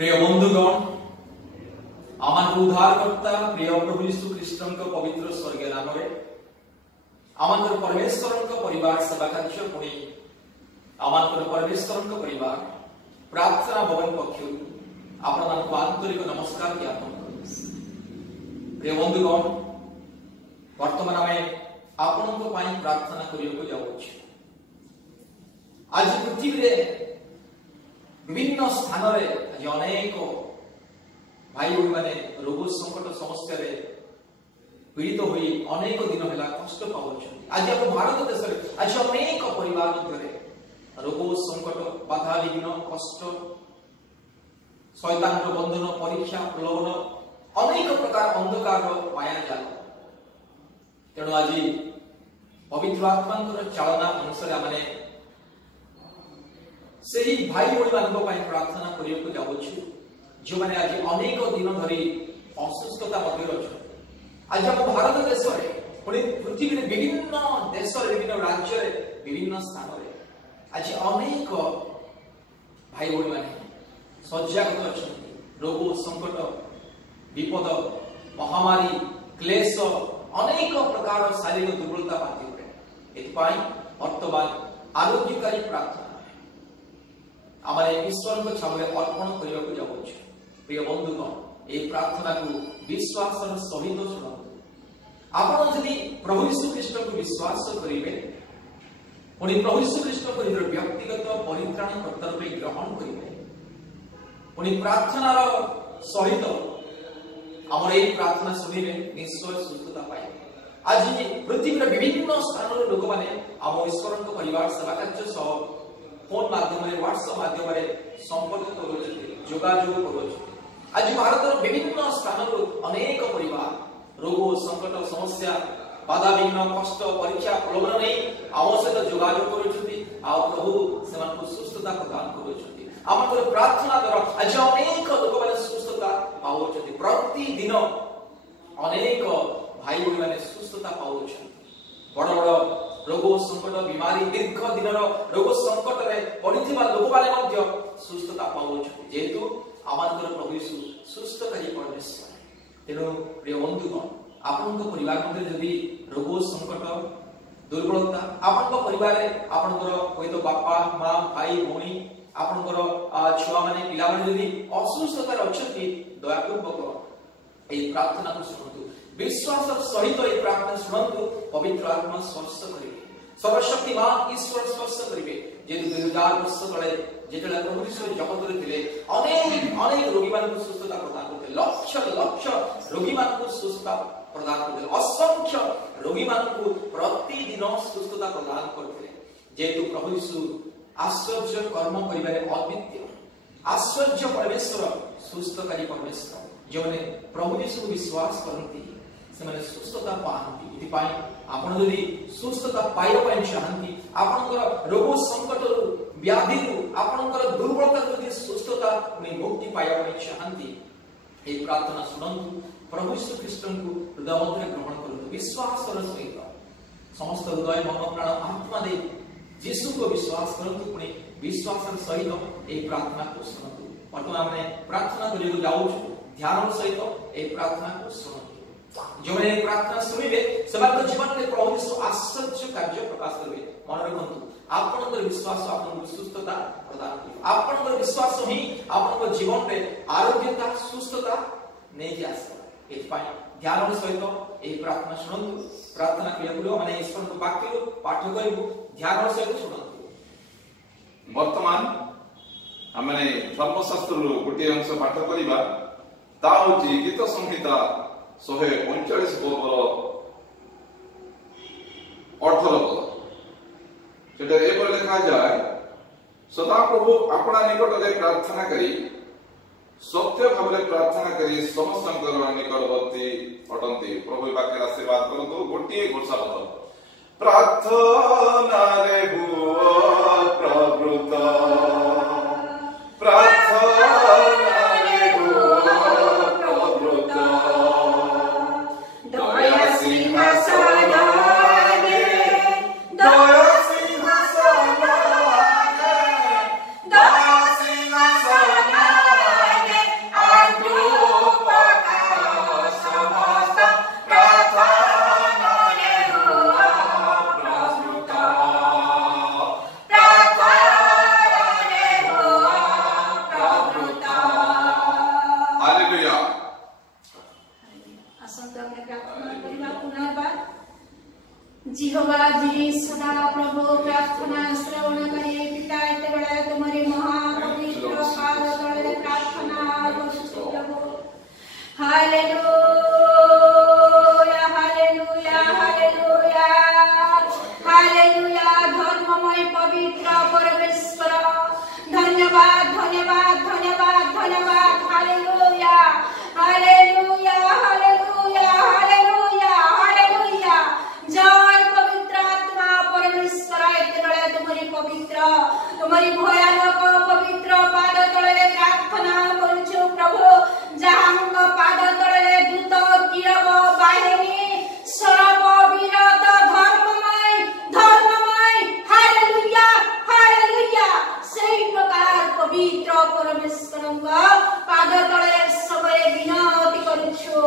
प्रिय बंधुगण आम उद्धारकर्ता प्रिय प्रभु यीशु ख्रीष्ट पवित्र स्वर्गीय नाम आम परमेश्वर परिवार सेवा कार्य पुणी आम परमेश्वर परिवार प्रार्थना भवन पक्ष आपण आंतरिक नमस्कार ज्ञापन कर। प्रिय बंधुगण वर्तमान आम आपण प्रार्थना करने जाऊँ। आज पृथ्वी विभिन्न स्थान आज अनेक भाई भाई माने रोग संकट समस्या पीड़ित हुई अनेक दिन है कष्ट पाँच। आज आप भारत देश में आज अनेक परिवार मध्य रोग संकट बाधा विघ्न कष्ट शैतान बंधन परीक्षा प्रलोभन अनेक प्रकार अंधकार माया जाल। तेणु आज पवित्र आत्मा चालना अनुसार आम से ही भाई भाई प्रार्थना करने जाऊँ जो मैंने आज अनेक दिन धरी असुस्थता आज हम भारत देश में पृथ्वी विभिन्न देश विभिन्न राज्य विभिन्न स्थान आज अनेक भाई भाई मैंने सज्जागत अच्छा रोग संकट विपद महामारी क्लेश अनेक प्रकार शारीरिक दुर्बलता बाध्य वर्तमान आरोग्यकारी प्रार्थना आम ईश्वर छावे अर्पण करने को जाऊँ। प्रिय बंधुगण ये प्रार्थना को विश्वास सहित शुणु। आपड़ जदि प्रभु यीशु ख्रीष्ट को विश्वास करेंगे पुणी प्रभु यीशु ख्रीष्ट को व्यक्तिगत परित्राण कर्ता रूप ग्रहण करेंगे पुणी प्रार्थनार सहित आम ये प्रार्थना शुणिले निश्चय सुस्थता पाए। आज पृथ्वी विभिन्न स्थान लोक मैंने आम ईश्वर परिवार सेवा कार्य सह फोन माध्यम व्हाट्सएप माध्यम संपर्क जोगाजोग कर। आज भारत विभिन्न स्थान अनेक परिवार रोग संकट समस्या बाधा विघ्न कष्ट परीक्षा प्रलोभन नहीं आम सहित जोगाजोग कर प्रभु से सुस्थता प्रदान कर प्रार्थना द्वारा आज अनेक लोक मैंने सुस्थता पाँच। प्रतिदिन अनेक भाई भाई मैंने सुस्थता पाँच। बड़ बड़ रोग संकट बीमारी दीर्घ दिन रोग संकट में पड़ी लोक मैंने सुस्थता पाँच जेहेतु आम प्रभु यीशु सुस्थकारी परमेश्वर। तेणु प्रिय बंधुगण आपण परिवार मध्य जदि रोग संकट दुर्बलता आपण परिवार आपणकर कोई तो बापा माँ भाई भौणी आपणकर छुआ माने पिला माने जदि असुस्थता अच्छी दयापूर्वक ये प्रार्थना को शुणु। विश्वास सहित ये प्रार्थना शुणु। पवित्र आत्मा स्पर्श करेंगे सर्वशक्तिमान ईश्वर स्पर्श करेंगे जेहेतु 2000 वर्ष तले जिते प्रभु यीशु जगत थे अनेक अनेक रोगी मान सुस्थता प्रदान करते लक्ष लक्ष रोगी मान सुस्थता प्रदान करते असंख्य रोगी मान प्रतिदिन सुस्थता प्रदान करते जेहेतु प्रभु यीशु आश्चर्य कर्म करिबारे अद्वितीय आश्चर्य परमेश्वर सुस्थकारी परमेश्वर जो मैंने प्रभु यीशु विश्वास करती से सुस्थता पाती। आपण जदि सुस्थता पाइबा चाहती आपणकर रोग संकट व्याधि आपणकर दुर्बलता जदि सुस्थता मुक्ति पाइबा चाहती ये प्रार्थना शुणु। प्रभु यीशु ख्रीष्ट को हृदय मध्य ग्रहण करूँ विश्वास सहित समस्त हृदय मन प्राण आत्मा दे यीशु को विश्वास करतु पुणी विश्वास सहित ये प्रार्थना को शुणु। वर्तमान प्रार्थना करने जाऊँ ध्यान सहित ये प्रार्थना को शुणु। जो मैंने प्रार्थना शुणिले से जीवन में प्रभु यीशु आश्चर्य कार्य प्रकाश करेंगे। मन रखु आपणकर विश्वास आपन सुस्थता प्रदान कर आपणकर विश्वास ही आपन जीवन में आरोग्यता सुस्थता नहीं आसे ध्यान सहित ये प्रार्थना शुणु। प्रार्थना क्रिया माने ईश्वर को वाक्य पाठ करू ध्यान सहित शुणु। वर्तमान आमने धर्मशास्त्र गोटे अंश पाठ करिबा ता होची गीत संहिता 145 पर्वर 18 पद सेटा एपर लिखा जाए सदा प्रभु अपना निकट रे प्रार्थना करी सत्य भाव में प्रार्थना करी समस्त निकटवर्ती अटंती। प्रभु वाक्य आशीर्वाद करतो। गोटे घोषा पद प्रार्थना रे हुओ प्रभुत प्रार्थना रे हुओ प्रभुत दया सिंहासन आगे दया सिंहासन आगे दया सिंहासन आगे पवित्र तुम्हारी भयानक पवित्र पाद तले प्रार्थना करूछु प्रभु जहां पाद तले दूत किरब बाहिनी सरब विरत धर्ममय हालेलुया हालेलुया सेई प्रकार पवित्र परमेश्वरଙ୍କ पाद तले सबरे विनती करूछु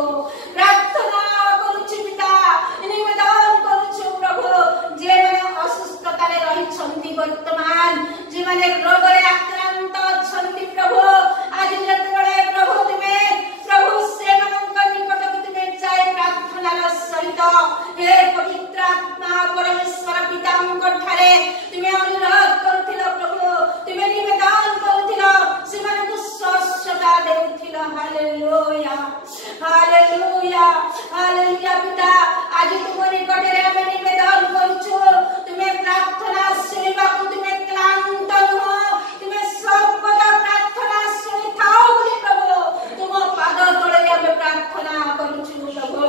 प्रार्थना करूछु पिता निवेदन करूछु प्रभु जे माने असुस्थता रे रही छंती वर्तमान जे माने रोग रे आक्रांत छंती प्रभु आज जतबेले प्रभु तुमे प्रभु सेवकଙ୍କ निकटକୁ तुमे जाय प्रार्थनार सहित हे पवित्र आत्मा परमेश्वर पिताଙ୍କ ଠାରେ तुमे अनुरोध କରୁଥିଲ प्रभु तुमे निवेदन କରୁଥିଲ ସେମାନଙ୍କୁ ସ୍ୱಸ್ಥତା ଦେଉଥିଲ हालेलुया हालेलुया हालेलुया पिता आज तुम निकटରେ ଆମେ निवेदन କରୁଛୁ तुमे प्रार्थना ଶୁଣିବାକୁ तुमे क्लांत ନୁହଁ तुमे ସର୍ବଦା प्रार्थना ଶୁଣିଥାଅ ବୋଲି प्रभु तुम पाद ତଳେ ଆମେ प्रार्थना କରୁଛୁ प्रभु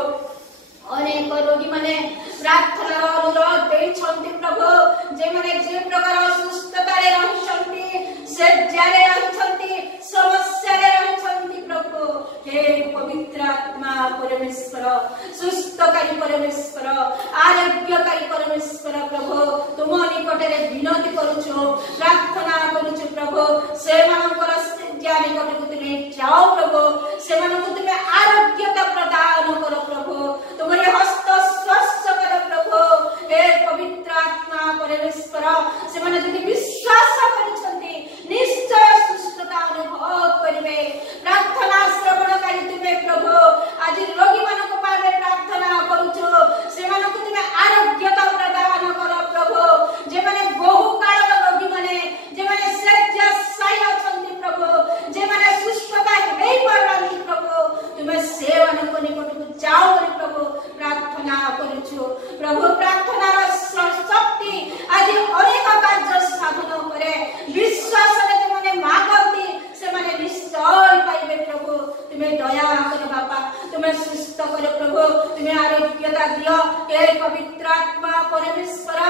अनेक रोगी माने प्रार्थना अनुरोध देइछन्ति प्रभु जे माने जे प्रकार सुस्थता रे रहिछन्ति से जारे रहिछन्ति समस्या रे रहिछन्ति प्रभु हे पवित्र आत्मा परमेश्वर सुस्थकारी परमेश्वर आरोग्यकारी परमेश्वर प्रभु तुम निकट रे विनती करूछु प्रार्थना करूछु प्रभु से मानकर ज्ञानी निकटକୁ तुमे जाओ प्रभु से मानକୁ तुमे आरोग्यता प्रदान करो प्रभु तुम्हारे हस्त स्पर्श करो प्रभु हे पवित्र आत्मा परमेश्वर से माने जदि विश्वास करिसंती निश्चय सुस्थता अनुभव करिवे प्रार्थना श्रवणकारी तुमे प्रभु आज रोगी मानको पावे प्रार्थना करूछु से मानको तुमे आरोग्यता प्रदान करो प्रभु जे माने बहु काल रोगी माने जे माने सज्जा साई अछंती प्रभु जे माने सुस्थता नै परलानी प्रभु तुमे सेवनको निकटକୁ जाओ प्रभु प्रार्थना करूछु प्रभु प्रार्थनार शक्ति आज अनेक कार्य साधन करे विश्वास रे जे मागंती से माने निश्चय पाइबे प्रभु तुमे दया करो बापा तुमे सुस्थ करो प्रभु तुमे आरोग्यता दियो हे पवित्र आत्मा परमेश्वर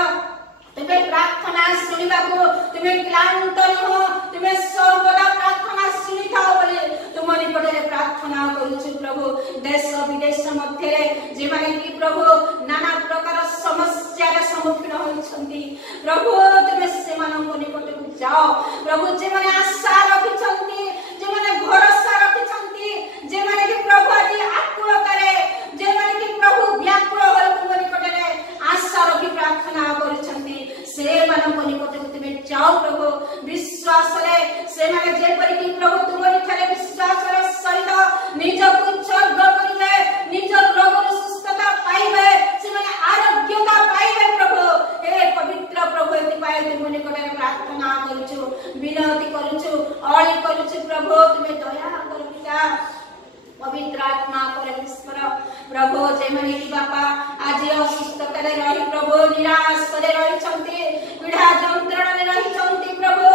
तुमे प्रार्थना सुनिबाको तुमे क्लांत नहो तुमे सर्वदा प्रार्थना सुनिथाओ बोले तुम निकटरे प्रार्थना करूछु प्रभु देश विदेश मध्य रे जे माने कि प्रभु नाना प्रकार समस्या रे सम्मुखीन होइछन्ती प्रभु तुमे से माननको निकटକୁ जाओ प्रभु जे माने आशा रखिछन्ती जे माने भरोसा रखिछन्ती जे माने कि प्रभु आज आकुल करे जे माने कि प्रभु व्याकुल होय तुम निकटरे आशा रखि प्रार्थना करिछन्ती से माननको निकटକୁ तुमे जाओ प्रभु विश्वास रे से माने जे परि कि प्रभु तुमरी ठारे विश्वास रे सहित निजକୁ उच्चर्ग करिवे निज रोगर सुस्थता पाइबे से माने आरोग्यता पाइबे प्रभु हे पवित्र प्रभु एति पाए तुम निकटरे प्रार्थना करूछु विनती करूछु अळी करूछु प्रभु तुमे दया करो पिता पवित्र आत्मा परमेश्वर प्रभु जे माने कि बापा आज असुस्थता रे रही प्रभु निराश करे रही छन्ती पीड़ा यंत्रणा रे रही छन्ती प्रभु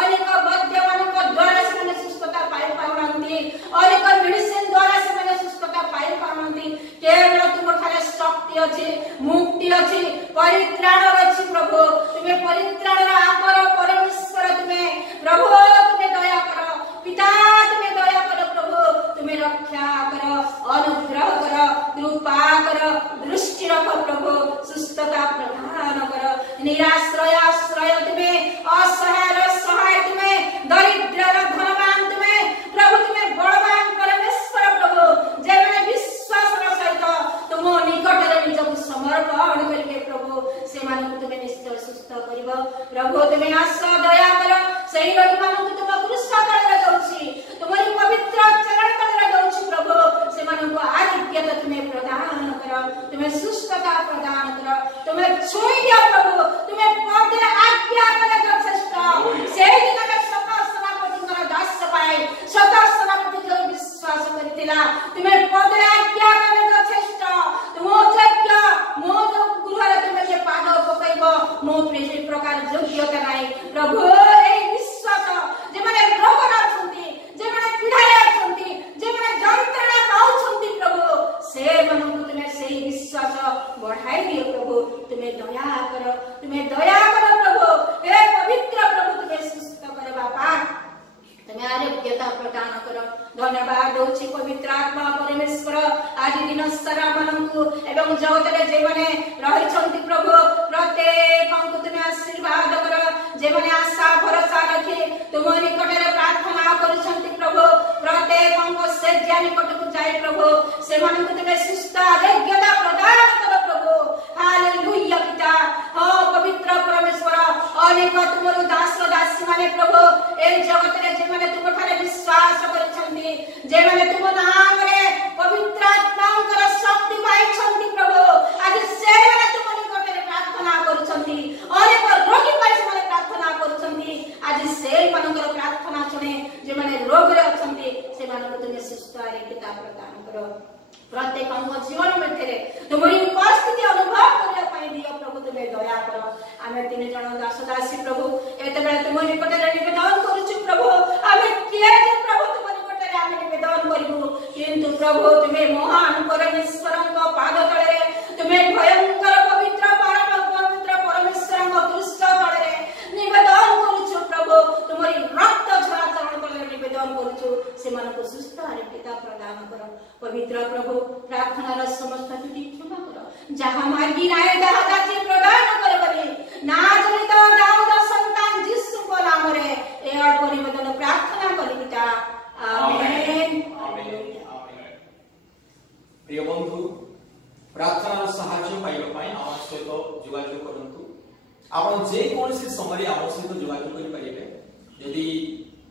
अनेक वैद्य मानक द्वारा से माने सुस्थता पाई पाउनंती अनेक मेडिसिन द्वारा से माने सुस्थता पाई पाउनंती केवल तुम ठारे शक्ति अछि मुक्ति अछि परित्राण अछि प्रभु तुमे परित्राण आकर परमेश्वर तुमे प्रभु तुमे दया करो पिता तुमे दया करो प्रभु तुमे रक्षा करो अनुग्रह करो कृपा करो दृष्टि रखो प्रभु सुस्थता प्रदान करो निराश्रय आश्रय तुमे असहाय सहाय तुमे दरिद्र धनवान तुमे प्रभु तुमे बलवान परमेश्वर प्रभु जे माने विश्वास सहित तुम निकट रे निजକୁ समर्पण करिवे प्रभु से मानक तुमे निश्चय सुस्थ करिवो प्रभु तुमे आस दया करो सेही रोगी मानक तुम क्रूस तले दउछि तुमरी पवित्र चरण तले दउछि प्रभु से मानक आरोग्यता तुमे प्रदान करो तुमे सुस्थता प्रदान करो तुमे छुई दियो प्रभु तुमे पदे आज्ञा करे यथेष्ट सेही दिन में सका सेनापतिଙ୍କର दास पाए सका सेनापति जो विश्वास करथिला तुमे पदे आज्ञा करे यथेष्ट तुमो यज्ञ मो गृहरे तुमे जे पाद पकैबो मो प्रेषी प्रकार योग्यता नाही प्रभु ए विश्वास जे माने रोग अछंती जे माने पीड़ारे अछंती जे माने यंत्रणा पाउछंती प्रभु से मनकु तुमे सेही विश्वास बढ़ाई दियो प्रभु तुमे दया करो प्रभु हे जेमने आशा भरोसा रखे तुम निकट रे प्रार्थना करूछंती प्रभु प्रत्येक अंक से ज्ञान निकट को जाय प्रभु से मन को तुमे सुस्थ आरोग्यता प्रदान करो प्रभु हालेलुया पिता हो पवित्र परमेश्वर अनेक तुमरो दास दासी माने प्रभु ए जगत रे जेमने तुम ठारे विश्वास करछंती जेमने तुम नाम रे पवित्र आत्मा कर शक्ति पाइछंती प्रभु आज से माने तुम निकट रे प्रार्थना करछंती अनेक रोगी पाइ से प्रार्थना करछंती आज से मानकर प्रार्थना सुने जेमने रोग रे अछंती से मानक तुमे सुस्थ आरोग्यता प्रदान करो प्रत्येक अंग जीवन मध्य तुम्हारी उपस्थिति अनुभव करने पाई दियो प्रभु तुमे दया करो आमे तीन जन दास दासी प्रभु एते बेले तुम निकट रे निवेदन करूछु प्रभु आमे किए जे प्रभु तुम निकट रे आमे निवेदन करिबु किंतु प्रभु तुमे महान परमेश्वरଙ୍କ पाद तळे तुमे भयंकर पवित्र परमेश्वरଙ୍କ कृष्ण तळे निवेदन करूछु प्रभु तुम्हारी रक्त झराचरण तळे निवेदन करूछु सेମାନଙ୍କୁ सुस्थ आरोग्यता प्रदान करो पवित्र प्रभु प्रार्थनार समस्त त्रुटि क्षमा करो जहाँ मार्गी नाय दाह दाची प्रदान करो बने नाजरित दाऊद संतान यीशु को नाम रे ए और परिवर्तन प्रार्थना करी पिता आमेन आमेन प्रिय बंधु प्रार्थनार साहाय्य पाइबा पई आम सहित जोगाजोग करंतु आपण जे कोनसी समय आम सहित जोगाजोग करि परिबे यदि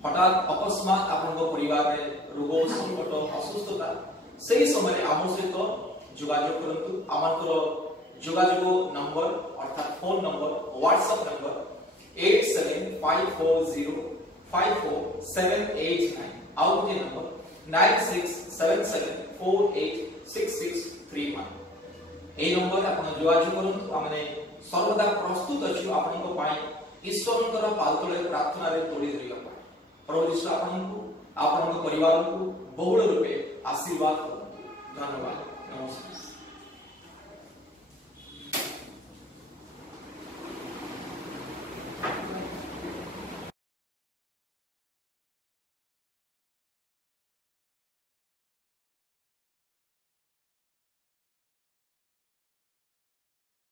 हठात अकस्मात आपन परिवार रे रोग संकट असुस्थता सही समय आम सहित जोगाजोग करंतु आमर जोगाजोग नंबर अर्थात फोन नंबर व्हाट्सएप नंबर 8754054789 आउ के नंबर 9677486631 ए नंबर आपण जोगाजोग करंतु आमने सर्वदा प्रस्तुत अछि आपनको पाई ईश्वरଙ୍କର पादतळे प्रार्थना रे तोड़ी धरिया प्रभु यीशु आपनको परिवार को बहुल रूपे आशीर्वाद करंतु धन्यवाद नमस्कार।